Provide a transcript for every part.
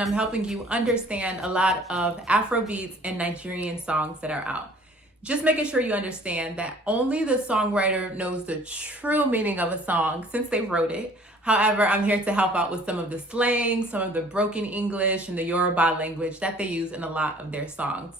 and I'm helping you understand a lot of Afrobeats and Nigerian songs that are out. Just making sure you understand that only the songwriter knows the true meaning of a song since they wrote it. However, I'm here to help out with some of the slang, some of the broken English, and the Yoruba language that they use in a lot of their songs.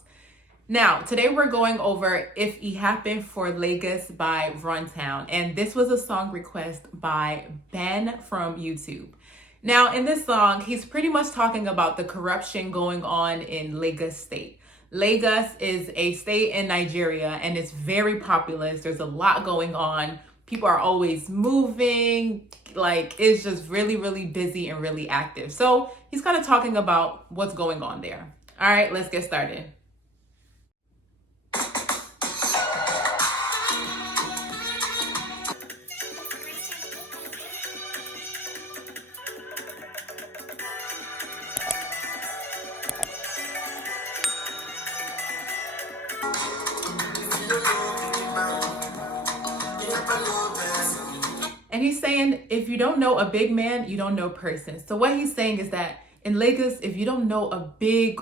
Now, today we're going over If It Happened for Lagos by Runtown, and this was a song request by Ben from YouTube. Now, in this song, he's pretty much talking about the corruption going on in Lagos State. Lagos is a state in Nigeria, and it's very populous. There's a lot going on. People are always moving. Like, it's just really, really busy and really active. So he's kind of talking about what's going on there. All right, let's get started. And he's saying, if you don't know a big man, you don't know person. So what he's saying is that in Lagos, if you don't know a big,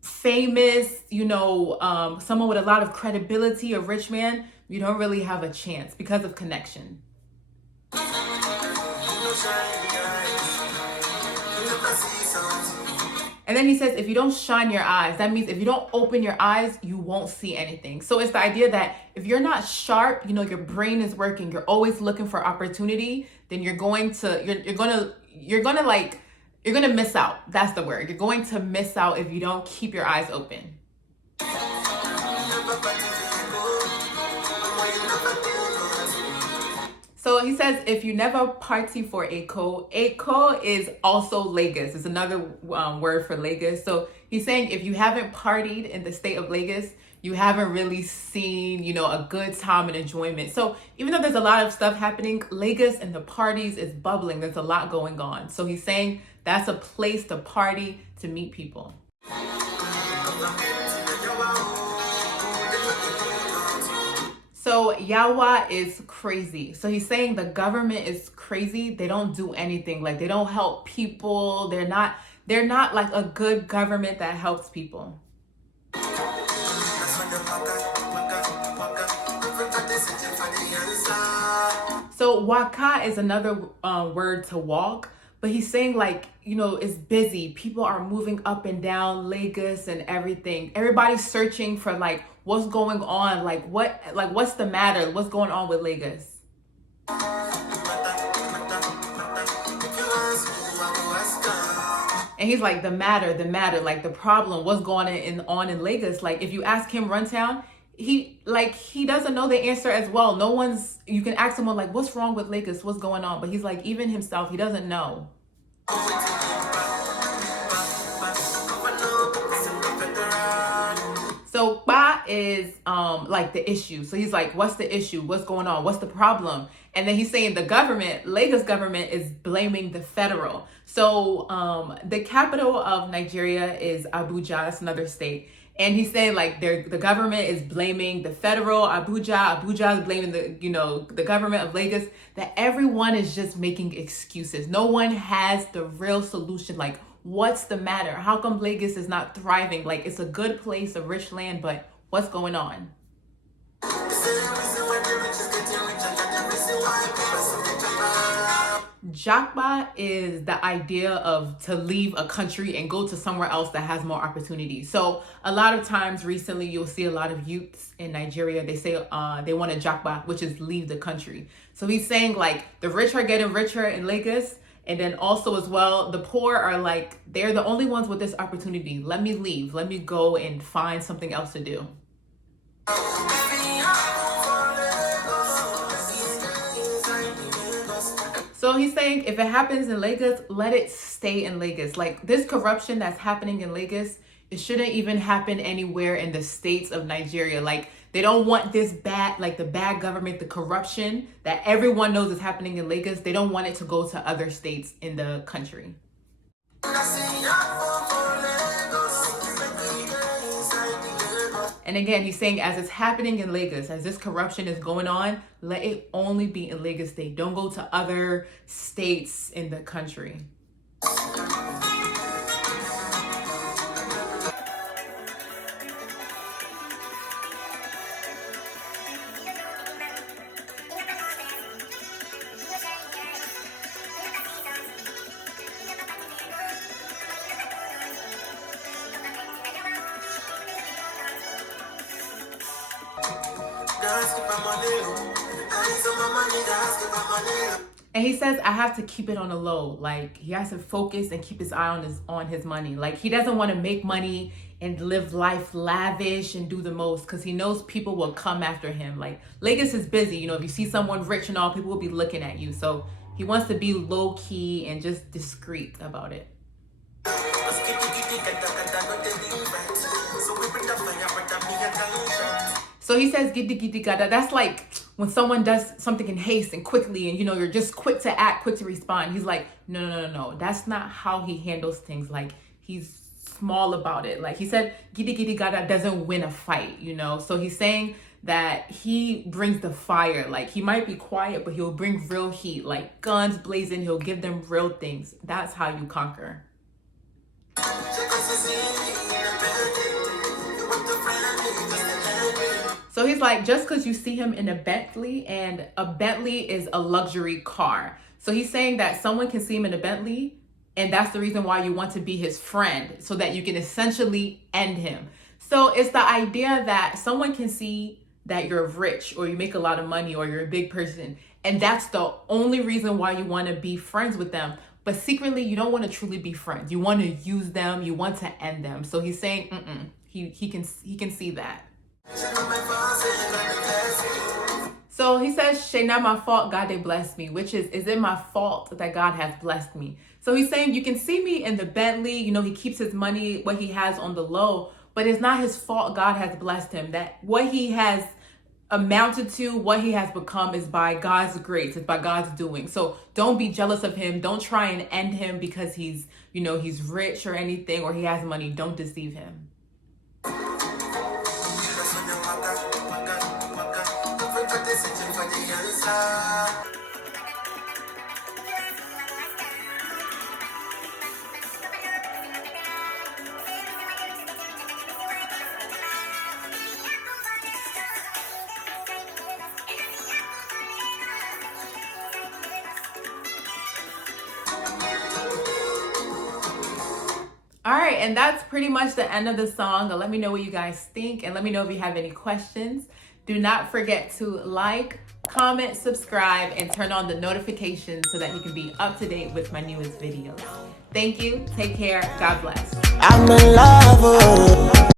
famous, someone with a lot of credibility, a rich man, you don't really have a chance because of connection. And then he says, if you don't shine your eyes, that means if you don't open your eyes, you won't see anything. So it's the idea that if you're not sharp, your brain is working, you're always looking for opportunity, then you're gonna miss out. That's the word. You're going to miss out if you don't keep your eyes open. So he says, if you never party for Eko is also Lagos. It's another word for Lagos. So he's saying if you haven't partied in the state of Lagos, you haven't really seen, a good time and enjoyment. So even though there's a lot of stuff happening, Lagos and the parties is bubbling. There's a lot going on. So he's saying that's a place to party, to meet people. So Yawa is crazy. So he's saying the government is crazy. They don't do anything. Like, they don't help people. They're not like a good government that helps people. So waka is another word to walk. But he's saying, it's busy. People are moving up and down Lagos and everything. Everybody's searching for what's going on, what's the matter? What's going on with Lagos? And he's like, the matter, like the problem, what's going on in Lagos? Like, if you ask him Runtown, he doesn't know the answer as well. You can ask someone what's wrong with Lagos? What's going on? But he's like, even himself, he doesn't know. So ba is the issue. So he's like, what's the issue? What's going on? What's the problem? And then he's saying the government, Lagos government, is blaming the federal. So the capital of Nigeria is Abuja. That's another state. And he's saying the government is blaming the federal, Abuja is blaming the government of Lagos, that everyone is just making excuses. No one has the real solution. What's the matter? How come Lagos is not thriving? It's a good place, a rich land, but what's going on? Jakba is the idea of to leave a country and go to somewhere else that has more opportunity. So a lot of times recently, you'll see a lot of youths in Nigeria, they say they want to jakba, which is leave the country. So he's saying the rich are getting richer in Lagos. And then also as well, the poor are they're the only ones with this opportunity. Let me leave. Let me go and find something else to do. So he's saying if it happens in Lagos, let it stay in Lagos. This corruption that's happening in Lagos, it shouldn't even happen anywhere in the states of Nigeria. They don't want this bad, the bad government, the corruption that everyone knows is happening in Lagos. They don't want it to go to other states in the country. And again, he's saying as it's happening in Lagos, as this corruption is going on, let it only be in Lagos State. Don't go to other states in the country. And he says, I have to keep it on the low. Like, he has to focus and keep his eye on his money. Like, he doesn't want to make money and live life lavish and do the most, because he knows people will come after him. Like, Lagos is busy. You know, if you see someone rich and all, people will be looking at you. So he wants to be low key and just discreet about it. So he says, giddy giddy gada. That's like when someone does something in haste and quickly, and you know, you're just quick to act, quick to respond. He's like, no. That's not how he handles things. Like, he's small about it. Like he said, giddy giddy gada doesn't win a fight, you know? So he's saying that he brings the fire. Like, he might be quiet, but he'll bring real heat, like guns blazing. He'll give them real things. That's how you conquer. So he's like, just because you see him in a Bentley, and a Bentley is a luxury car. So he's saying that someone can see him in a Bentley, and that's the reason why you want to be his friend, so that you can essentially end him. So it's the idea that someone can see that you're rich, or you make a lot of money, or you're a big person, and that's the only reason why you want to be friends with them. But secretly, you don't want to truly be friends. You want to use them. You want to end them. So he's saying, he can see that. So he says, "Shay, not my fault, God they blessed me," which is it my fault that God has blessed me? So he's saying, you can see me in the Bentley, you know, he keeps his money, what he has, on the low, but it's not his fault God has blessed him. That what he has amounted to, what he has become, is by God's grace, it's by God's doing. So don't be jealous of him. Don't try and end him because he's, you know, he's rich or anything, or he has money. Don't deceive him. All right, and that's pretty much the end of the song. Let me know what you guys think, and let me know if you have any questions. Do not forget to like, comment, subscribe, and turn on the notifications so that you can be up to date with my newest videos. Thank you. Take care. God bless. I'm in love.